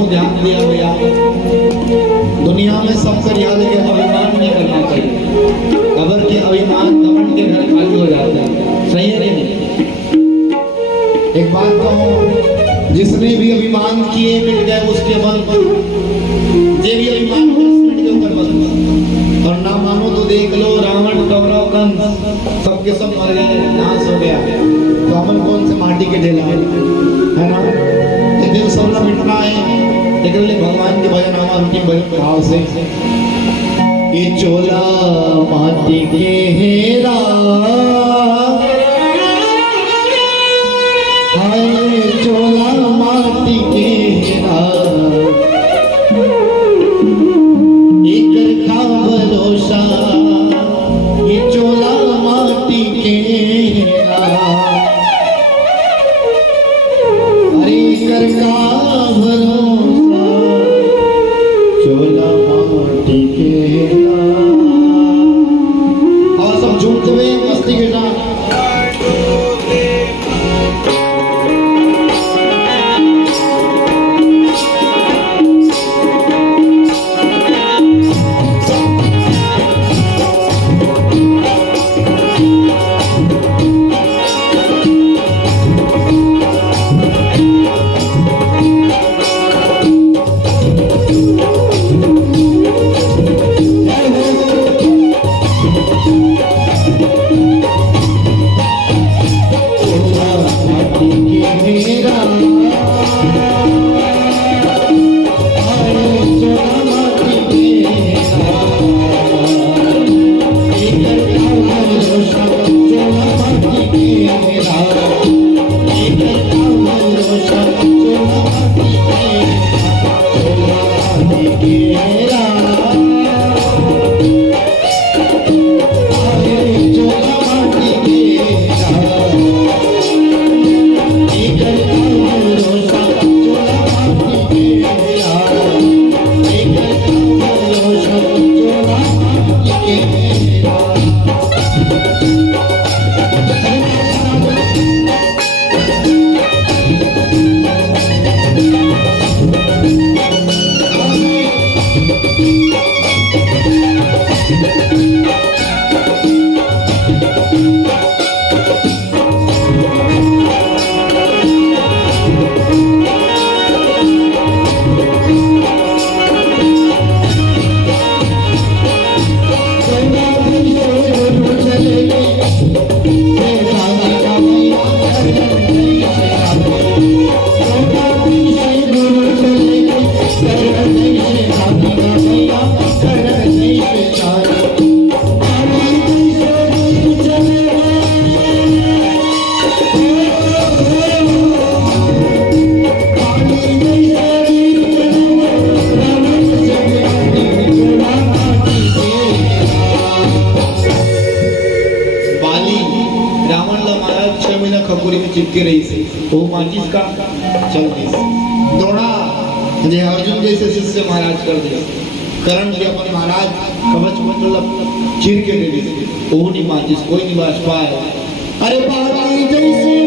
हमू ध्यान दिया भैया दुनिया में सबसे याद है अभिमान नहीं करना चाहिए। खबर के अभिमान घमंड के घर खाली हो जाता है, सही है नहीं? एक बात कहूँ, जिसने भी अभिमान किए मिट गए उसके बल, जे भी अभिमान मिट के ऊपर बल। और ना मानो तो देख लो, रावण कौरव कंस सबके सब मर गए, नाश हो गया, तो हमन कौन से माटी के ढेला है ना? एक दिन सब मिटना है, लेकिन भगवान के भजन हम अंतिम भजन भाव से ये चोला माटी के हेरा हाय चोला माटी के हेरा एक का भरोसा ये चोला माटी के हेरा हरे कर का भरोसा चोला माटी के हेरा। और सब झूमते हुए मस्ती के साथ चिपके रही से वो माचिस का चलती द्रोणा जे अर्जुन जैसे शिष्य महाराज कर दे करण के अपन महाराज कवच मतलब चीर के दे दे वो नहीं माचिस कोई नहीं बाज पाए। अरे बाबा जैसे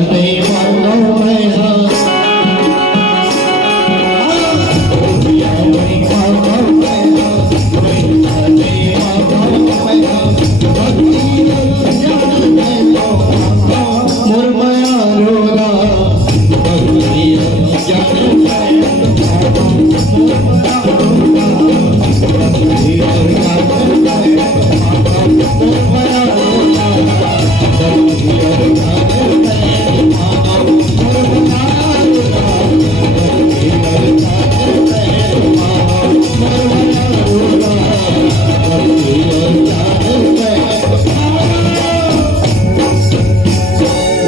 नहीं मानो मैं हाँ रुपया नहीं मानो मैं हाँ पैसा नहीं मानो मैं हाँ भक्ति जान मैं लो मुरमया रोला भक्ति जान मैं मुरमया रोला भक्ति जान मैं मुरमया रोला भक्ति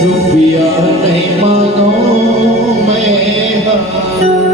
रुपया नहीं मानो मैं